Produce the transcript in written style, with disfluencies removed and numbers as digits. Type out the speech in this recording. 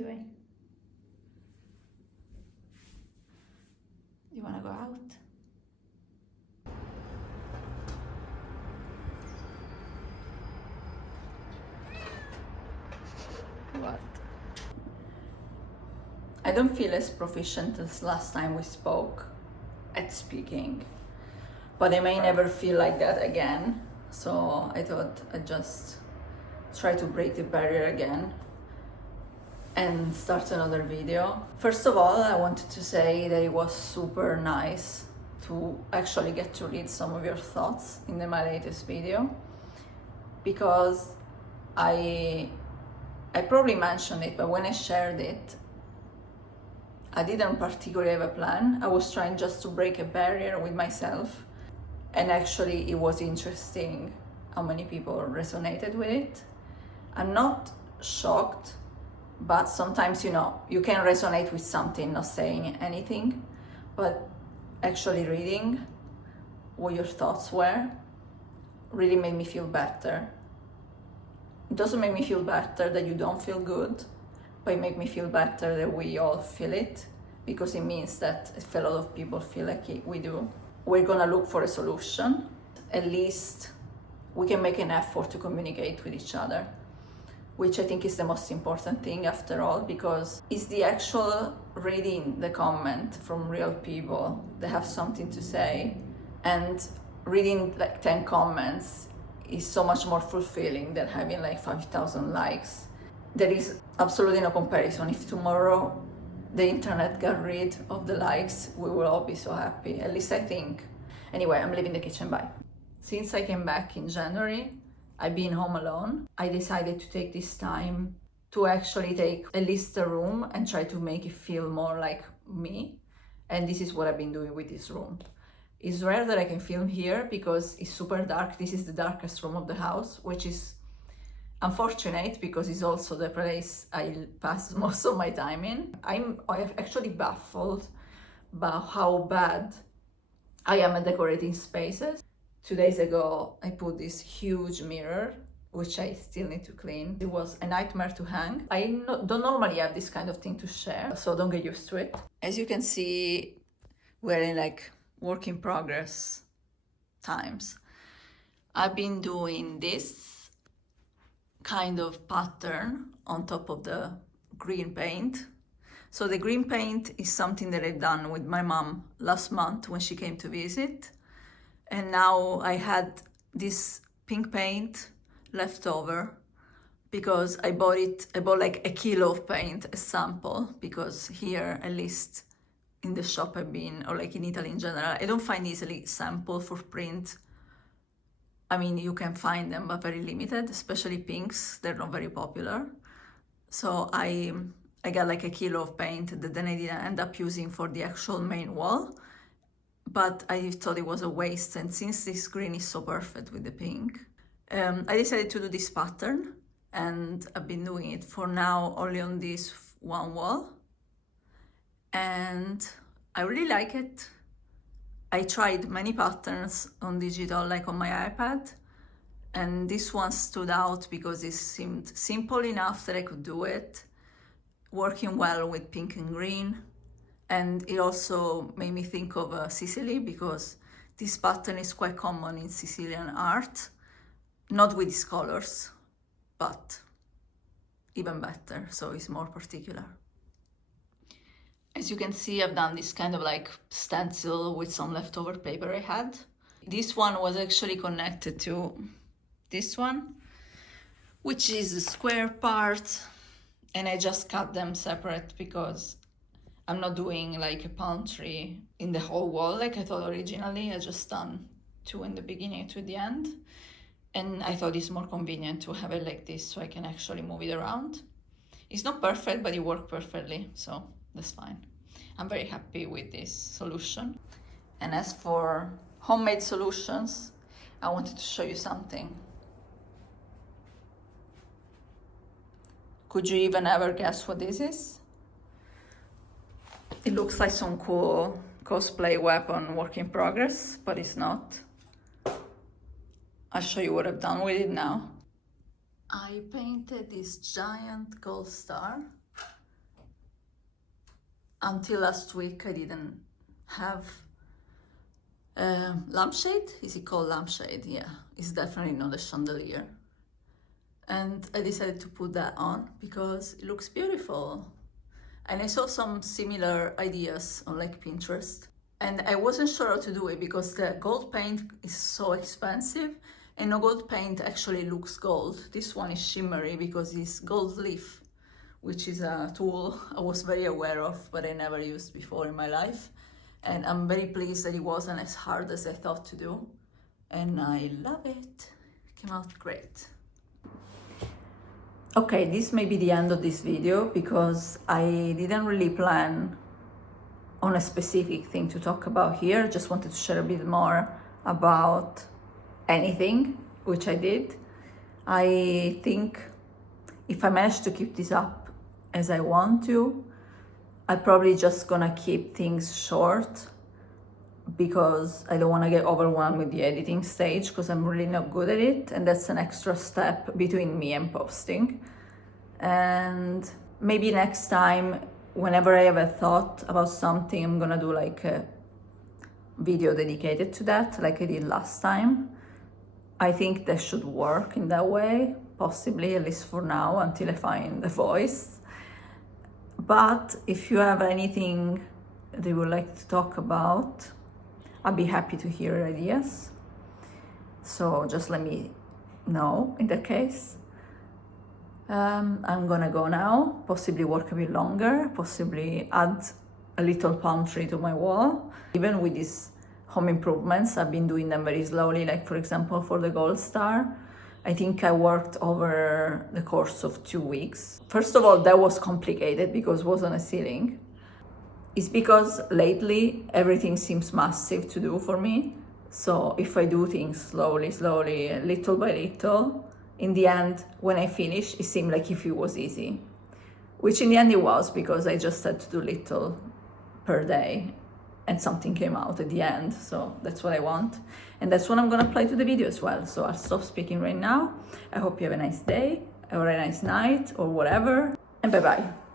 doing? You wanna go out? What? I don't feel as proficient as last time we spoke at speaking, but I may never feel like that again. So I thought I'd just try to break the barrier again and start another video. First of all, I wanted to say that it was super nice to actually get to read some of your thoughts in my latest video, because I probably mentioned it, but when I shared it, I didn't particularly have a plan. I was trying just to break a barrier with myself, and actually it was interesting how many people resonated with it. I'm not shocked, but sometimes, you know, you can resonate with something, not saying anything, but actually reading what your thoughts were really made me feel better. It doesn't make me feel better that you don't feel good, but it makes me feel better that we all feel it, because it means that if a lot of people feel like we do, we're gonna look for a solution. At least we can make an effort to communicate with each other, which I think is the most important thing after all, because it's the actual reading the comment from real people that have something to say, and reading like 10 comments is so much more fulfilling than having like 5,000 likes. There is absolutely no comparison. If tomorrow the internet got rid of the likes, we will all be so happy, at least I think. Anyway, I'm leaving the kitchen, bye. Since I came back in January, I've been home alone. I decided to take this time to actually take at least a room and try to make it feel more like me. And this is what I've been doing with this room. It's rare that I can film here because it's super dark. This is the darkest room of the house, which is unfortunate because it's also the place I pass most of my time in. I'm actually baffled by how bad I am at decorating spaces. 2 days ago, I put this huge mirror, which I still need to clean. It was a nightmare to hang. I don't normally have this kind of thing to share, so don't get used to it. As you can see, we're in like work in progress times. I've been doing this kind of pattern on top of the green paint. So the green paint is something that I've done with my mom last month when she came to visit. And now I had this pink paint left over because I bought like a kilo of paint, a sample, because here, at least in the shop I've been, or like in Italy in general, I don't find easily sample for print. I mean, you can find them, but very limited, especially pinks. They're not very popular. So I got like a kilo of paint that then I didn't end up using for the actual main wall, but I thought it was a waste. And since this green is so perfect with the pink, I decided to do this pattern, and I've been doing it for now only on this one wall. And I really like it. I tried many patterns on digital, like on my iPad, and this one stood out because it seemed simple enough that I could do it, working well with pink and green. And it also made me think of Sicily, because this pattern is quite common in Sicilian art, not with these colors, but even better, so it's more particular. As you can see, I've done this kind of like stencil with some leftover paper I had. This one was actually connected to this one, which is the square part, and I just cut them separate because I'm not doing like a palm tree in the whole wall like I thought originally. I just done 2 in the beginning, 2 at the end, and I thought it's more convenient to have it like this so I can actually move it around. It's not perfect, but it worked perfectly, so that's fine. I'm very happy with this solution. And as for homemade solutions, I wanted to show you something. Could you even ever guess what this is? It looks like some cool cosplay weapon work in progress, but it's not. I'll show you what I've done with it now. I painted this giant gold star until last week I didn't have lampshade. Is it called lampshade? Yeah, it's definitely not a chandelier. And I decided to put that on because it looks beautiful. And I saw some similar ideas on like Pinterest. And I wasn't sure how to do it because the gold paint is so expensive and no gold paint actually looks gold. This one is shimmery because it's gold leaf, which is a tool I was very aware of, but I never used before in my life. And I'm very pleased that it wasn't as hard as I thought to do. And I love it. It came out great. Okay, this may be the end of this video because I didn't really plan on a specific thing to talk about here. Just wanted to share a bit more about anything, which I did. I think if I manage to keep this up as I want to, I'm probably just gonna keep things short because I don't want to get overwhelmed with the editing stage because I'm really not good at it, and that's an extra step between me and posting. And maybe next time, whenever I have a thought about something, I'm gonna do like a video dedicated to that, like I did last time. I think that should work in that way, possibly, at least for now, until I find the voice. But if you have anything that you would like to talk about, I'd be happy to hear ideas. So just let me know in that case. I'm gonna go now, possibly work a bit longer, possibly add a little palm tree to my wall. Even with these home improvements, I've been doing them very slowly. Like for example, for the Gold Star, I think I worked over the course of 2 weeks. First of all, that was complicated because it wasn't a ceiling. It's because lately everything seems massive to do for me. So if I do things slowly, little by little, in the end, when I finish, it seemed like if it was easy. Which in the end it was, because I just had to do little per day and something came out at the end. So that's what I want. And that's what I'm gonna apply to the video as well. So I'll stop speaking right now. I hope you have a nice day or a nice night or whatever. And bye-bye.